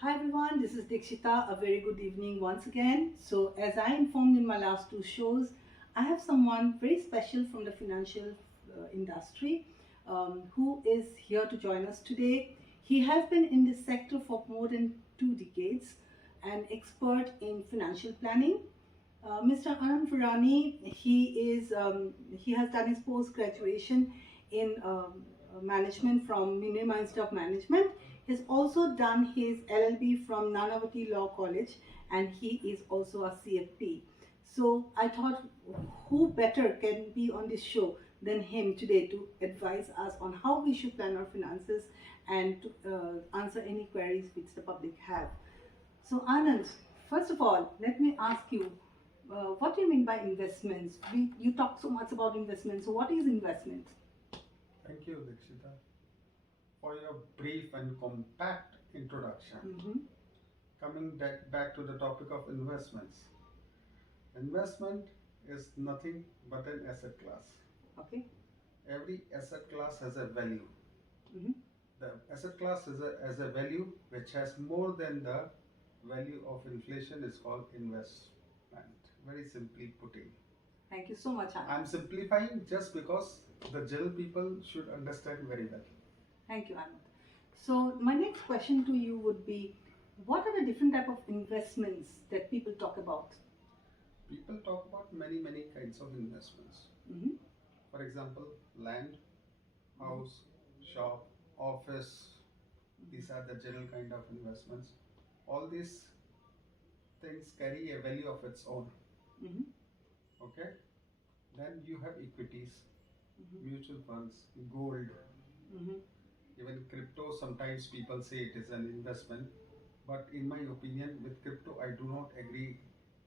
Hi everyone, this is Dikshita. A very good evening once again. So, as I informed in my last two shows, I have someone very special from the financial industry who is here to join us today. He has been in this sector for more than 2 decades, an expert in financial planning. Mr. Anand Varani, he has done his post graduation in management from Indian Institute of Management. He's also done his LLB from Nanavati Law College, and he is also a CFP. So I thought, who better can be on this show than him today to advise us on how we should plan our finances and to answer any queries which the public have. So Anand, first of all, let me ask you, what do you mean by investments? You talk so much about investments. So what is investment? Thank you, Dikshita, for your brief and compact introduction. Mm-hmm. Coming back to the topic of investments. Investment is nothing but an asset class. Okay. Every asset class has a value. Mm-hmm. The asset class has a value which has more than the value of inflation is called investment. Very simply putting. Thank you so much, Anand. I'm simplifying just because the general people should understand very well. Thank you, Anand. So my next question to you would be, what are the different type of investments that people talk about? People talk about many kinds of investments. Mm-hmm. For example, land, house, shop, office. These are the general kind of investments. All these things carry a value of its own. Mm-hmm. Okay. Then you have equities, Mm-hmm. mutual funds, gold, Mm-hmm. even crypto. Sometimes people say it is an investment, but in my opinion, with crypto, I do not agree.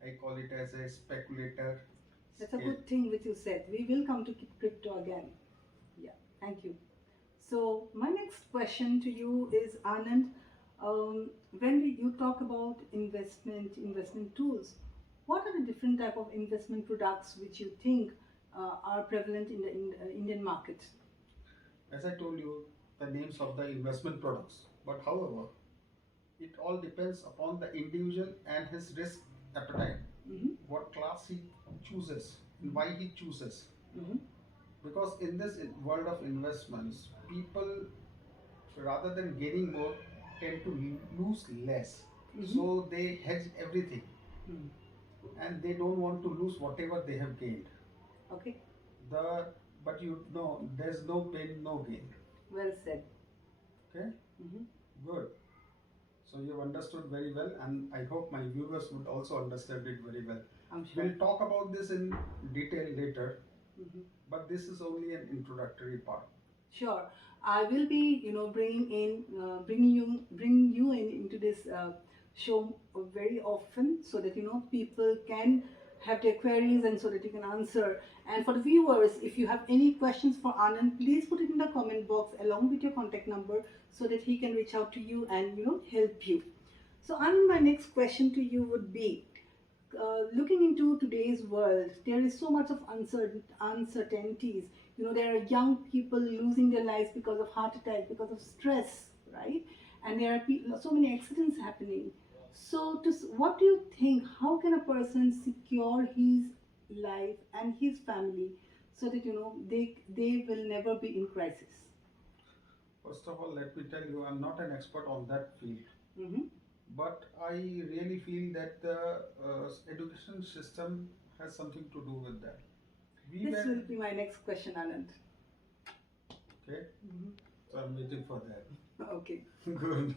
I call it as a speculator That's a scale. good thing which you said. We will come to crypto again. Yeah, thank you. So my next question to you is, Anand, you talk about investment tools, what are the different type of investment products which you think are prevalent in the Indian market? As I told you, the names of the investment products. But however, it all depends upon the individual and his risk appetite. Mm-hmm. What class he chooses and why he chooses. Mm-hmm. Because in this world of investments, people rather than gaining more tend to lose less. Mm-hmm. So they hedge everything Mm-hmm. and they don't want to lose whatever they have gained. Okay, The but you know there's no pain, no gain. well said. Okay, Mm-hmm. good. So you've understood very well, and I hope my viewers would also understand it very well. I'm sure. We'll talk about this in detail later, Mm-hmm. but this is only an introductory part. Sure, I will be, bringing you into this show very often, so that people can have their queries and so that you can answer. And for the viewers, if you have any questions for Anand, please put it in the comment box along with your contact number, so that he can reach out to you and help you. So Anand, my next question to you would be, looking into today's world, there is so much of uncertainties. There are young people losing their lives because of heart attack, because of stress, right? And there are so many accidents happening. So, what do you think? How can a person secure his life and his family so that they will never be in crisis? First of all, let me tell you, I'm not an expert on that field, Mm-hmm. but I really feel that the education system has something to do with that. We This were will be my next question, Anand. okay, Mm-hmm. so I'm waiting for that. Okay. Good.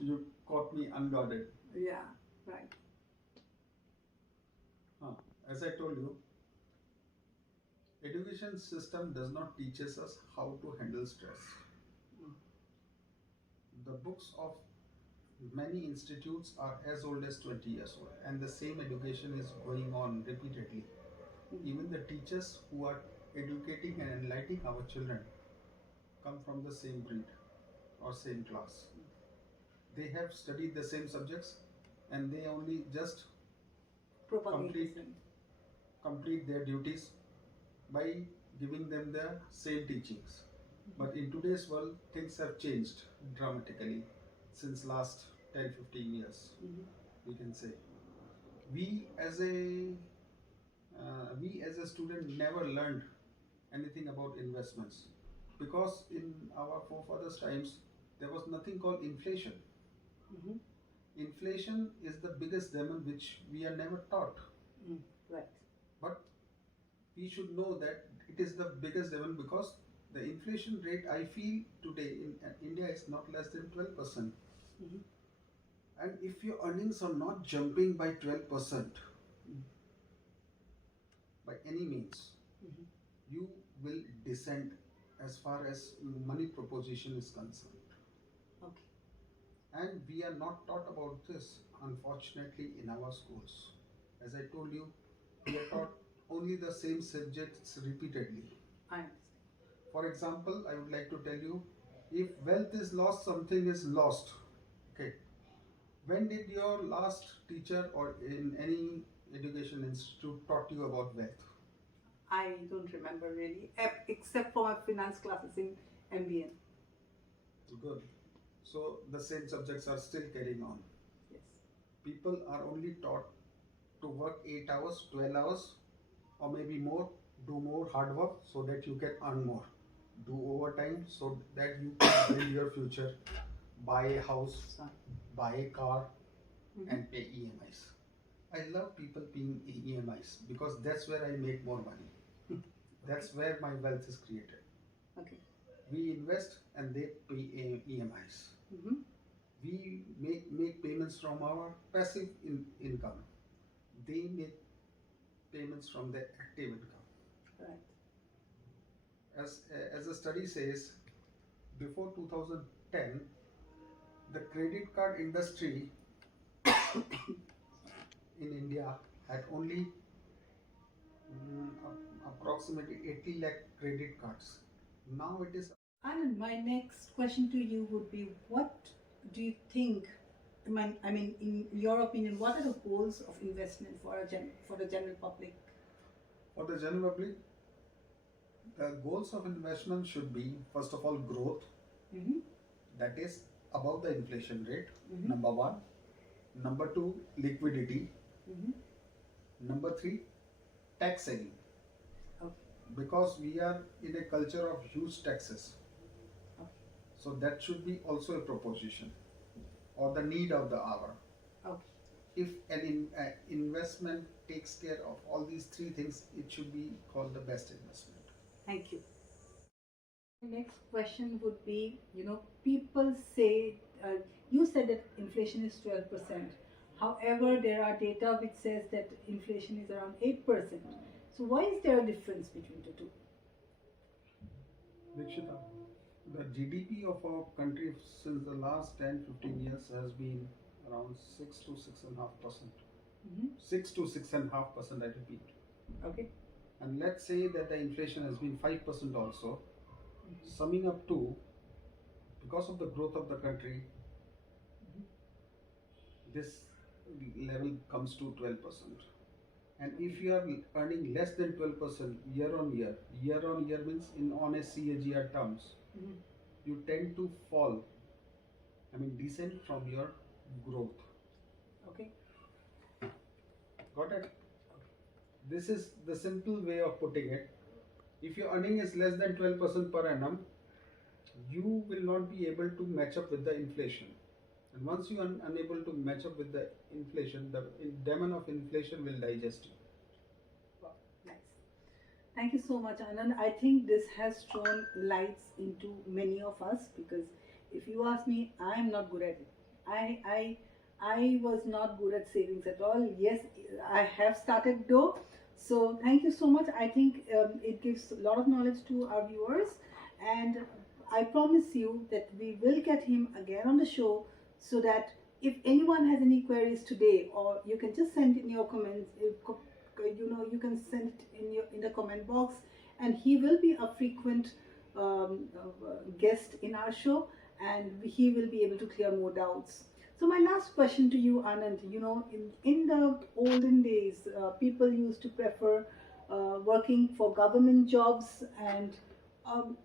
You caught me unguarded. Yeah. Right. Huh. As I told you, education system does not teaches us how to handle stress. The books of many institutes are as old as 20 years old, and the same education is going on repeatedly. Even the teachers who are educating and enlightening our children come from the same breed or same class. They have studied the same subjects and they only just Propagate the complete same. complete their duties by giving them the same teachings. But in today's world, things have changed dramatically. since last 10-15 years, Mhm. we can say. We as a we as a student never learned anything about investments, because in our forefathers' times there was nothing called inflation. Mhm. Inflation is the biggest demon which we are never taught. Mm. Right. But we should know that it is the biggest demon, because the inflation rate I feel today in India is not less than 12%. Mhm. And if your earnings are not jumping by 12% by any means, Mhm. you will descend as far as money proposition is concerned. Okay. And we are not taught about this, unfortunately, in our schools. As I told you, we are taught only the same subjects repeatedly. I understand. For example, I would like to tell you, if wealth is lost, something is lost. Okay. When did your last teacher or in any education institute taught you about wealth? I don't remember really, except for my finance classes in MBN. Good. So the same subjects are still carrying on. Yes. People are only taught to work 8 hours, 12 hours, or maybe more, do more hard work so that you can earn more. Do overtime so that you can build your future, buy a house, Sorry. buy a car, Mhm. and pay EMIs. I love people paying EMIs because that's where I make more money. That's where my wealth is created. Okay. We invest and they pay EMIs. Mm-hmm. We make payments from our passive income. They make payments from their active income. Right. As a study says, before 2010, the credit card industry in India had only approximately 80 lakh credit cards. Now it is. Anand, my next question to you would be, what do you think? I mean, in your opinion, what are the goals of investment for for the general public? For the general public, the goals of investment should be, first of all, growth, Mm-hmm. that is above the inflation rate, Mm-hmm. number one. Number two, liquidity. Mm-hmm. Number three, tax saving. Okay. Because we are in a culture of huge taxes. Okay. So that should be also a proposition or the need of the hour. Okay. If investment takes care of all these three things, it should be called the best investment. Thank you. The next question would be, people say, you said that inflation is 12%. However, there are data which says that inflation is around 8%. So why is there a difference between the two? Dikshita, the GDP of our country since the last 10-15 years has been around 6 to 6.5%. Mm-hmm. 6 to 6.5%, I repeat. Okay. And let's say that the inflation has been 5% also, summing up to, because of the growth of the country, this level comes to 12%. And if you are earning less than 12% year on year means in on a CAGR terms, Mm-hmm. you tend to fall, descend from your growth. Okay. Got it? This is the simple way of putting it. If your earning is less than 12% per annum, you will not be able to match up with the inflation. And once you are unable to match up with the inflation, the demon of inflation will digest you. Wow. Nice. Thank you so much, Anand. I think this has thrown lights into many of us, because if you ask me, I'm not good at it. I was not good at savings at all. Yes, I have started though. So thank you so much. I think it gives a lot of knowledge to our viewers, and I promise you that we will get him again on the show, so that if anyone has any queries today, or you can just send in your comments, you can send it in the comment box, and he will be a frequent guest in our show, and he will be able to clear more doubts. So my last question to you, Anand, in the olden days, people used to prefer working for government jobs, and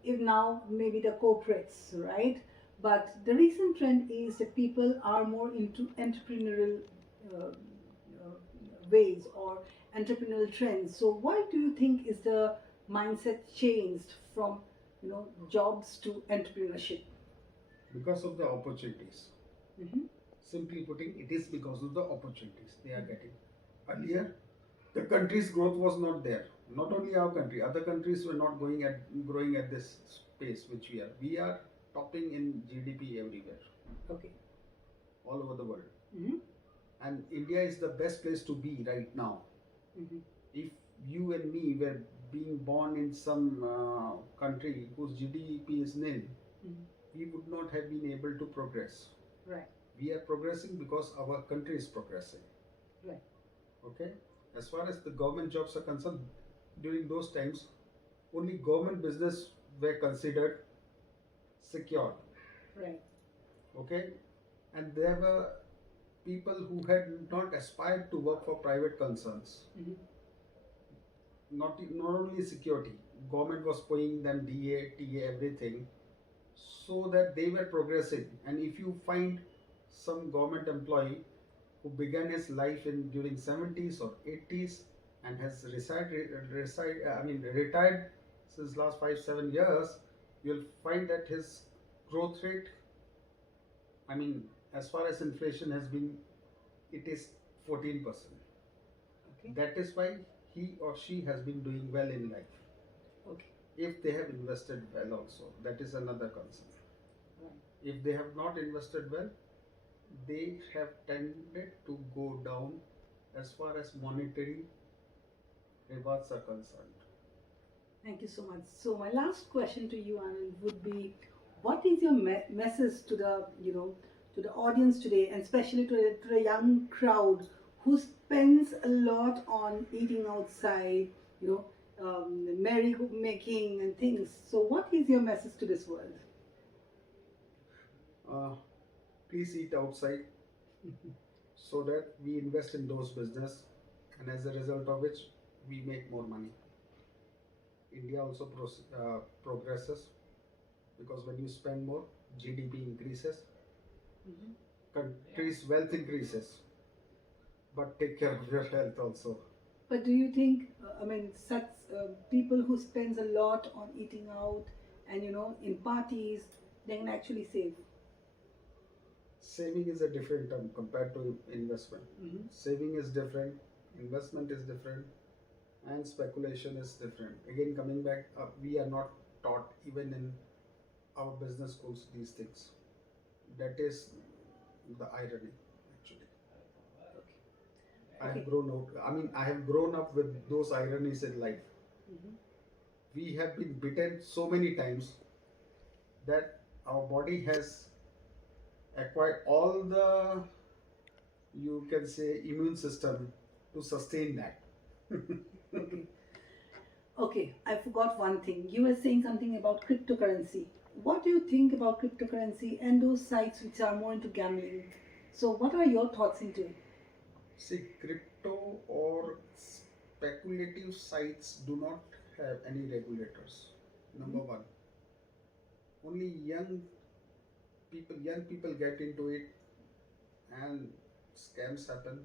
if now maybe the corporates, right? But the recent trend is that people are more into entrepreneurial uh, ways or entrepreneurial trends. So why do you think is the mindset changed from jobs to entrepreneurship? Because of the opportunities. Hmm. Simply putting, it is because of the opportunities they are getting. Earlier, the country's growth was not there. Not only our country, other countries were not growing at this pace which we are. We are topping in GDP everywhere, Okay. all over the world. Hmm. And India is the best place to be right now. Hmm. If you and me were being born in some country whose GDP is nil, Hmm. we would not have been able to progress. Right. We are progressing because our country is progressing. Right. Okay. As far as the government jobs are concerned, during those times, only government business were considered secure. Right. Okay. And there were people who had not aspired to work for private concerns. Hmm. Not only security, government was paying them DA, TA, everything, so that they were progressing. And if you find some government employee who began his life in during 70s or 80s and has retired since last 5 7 years, you'll find that his growth rate, I mean, as far as inflation has been, it is 14%. Okay. That is why he or she has been doing well in life. Okay. If they have invested well, also, that is another concern. Right. If they have not invested well, they have tended to go down as far as monetary rewards are concerned. Thank you so much. So my last question to you, Anand, would be, what is your message to the to the audience today, and especially to the young crowd who spends a lot on eating outside, merry making and things. So what is your message to this world? Uh, Please eat outside so that we invest in those business, and as a result of which we make more money. India also progresses because when you spend more, GDP increases, Mhm. country's wealth increases. But take care of your health also. But do you think, such people who spends a lot on eating out and in parties, they can actually save? Saving is a different term compared to investment. Mm-hmm. Saving is different, investment is different, and speculation is different. Again, coming back, we are not taught even in our business schools these things. That is the irony, actually. I Okay. have grown out. I mean, I have grown up with those ironies in life. Mm-hmm. We have been bitten so many times that our body has acquired all the, you can say, immune system to sustain that. Okay. Okay, I forgot one thing. You were saying something about cryptocurrency. What do you think about cryptocurrency and those sites which are more into gambling? So, what are your thoughts into it? See, crypto or speculative sites do not have any regulators. Number Mm-hmm. one, only young people get into it, and scams happen.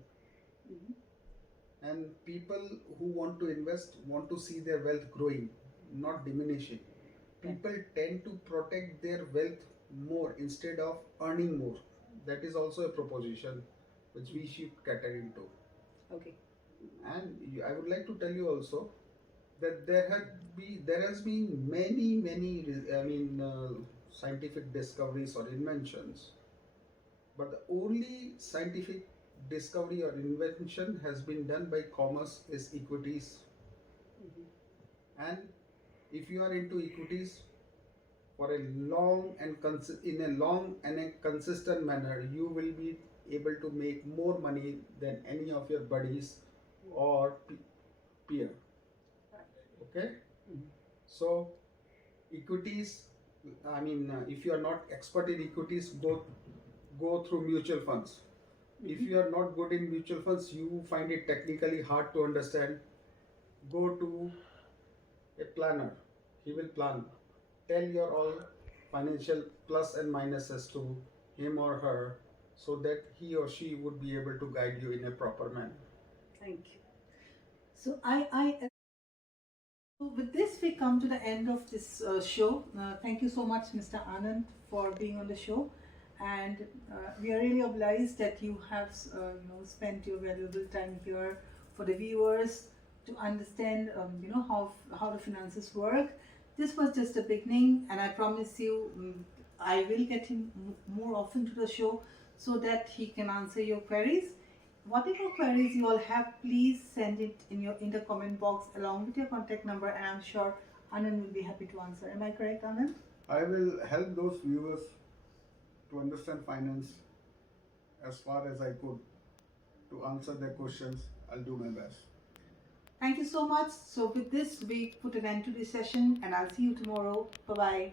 Mm-hmm. And people who want to invest want to see their wealth growing, not diminishing. Right. People tend to protect their wealth more instead of earning more. That is also a proposition which we should cater into. Okay. And I would like to tell you also that there has been many scientific discoveries or inventions, but the only scientific discovery or invention has been done by commerce is equities. Mm-hmm. And if you are into equities for a long and in a long and a consistent manner, you will be able to make more money than any of your buddies or peer. Okay. Mm-hmm. So equities, if you are not expert in equities, go through mutual funds. If Mm-hmm. you are not good in mutual funds, you find it technically hard to understand, go to a planner. He will plan. Tell your all financial plus and minuses to him or her, so that he or she would be able to guide you in a proper manner. Thank you. So so with this, we come to the end of this show. Thank you so much, Mr. Anand, for being on the show, and we are really obliged that you have spent your valuable time here for the viewers to understand how the finances work. This was just a beginning, and I promise you, I will get him more often to the show so that he can answer your queries. Whatever queries you all have, please send it in the comment box along with your contact number, and I'm sure Anand will be happy to answer. Am I correct, Anand? I will help those viewers to understand finance as far as I could. To answer their questions, I'll do my best. Thank you so much. So with this, we put an end to this session, and I'll see you tomorrow. Bye bye.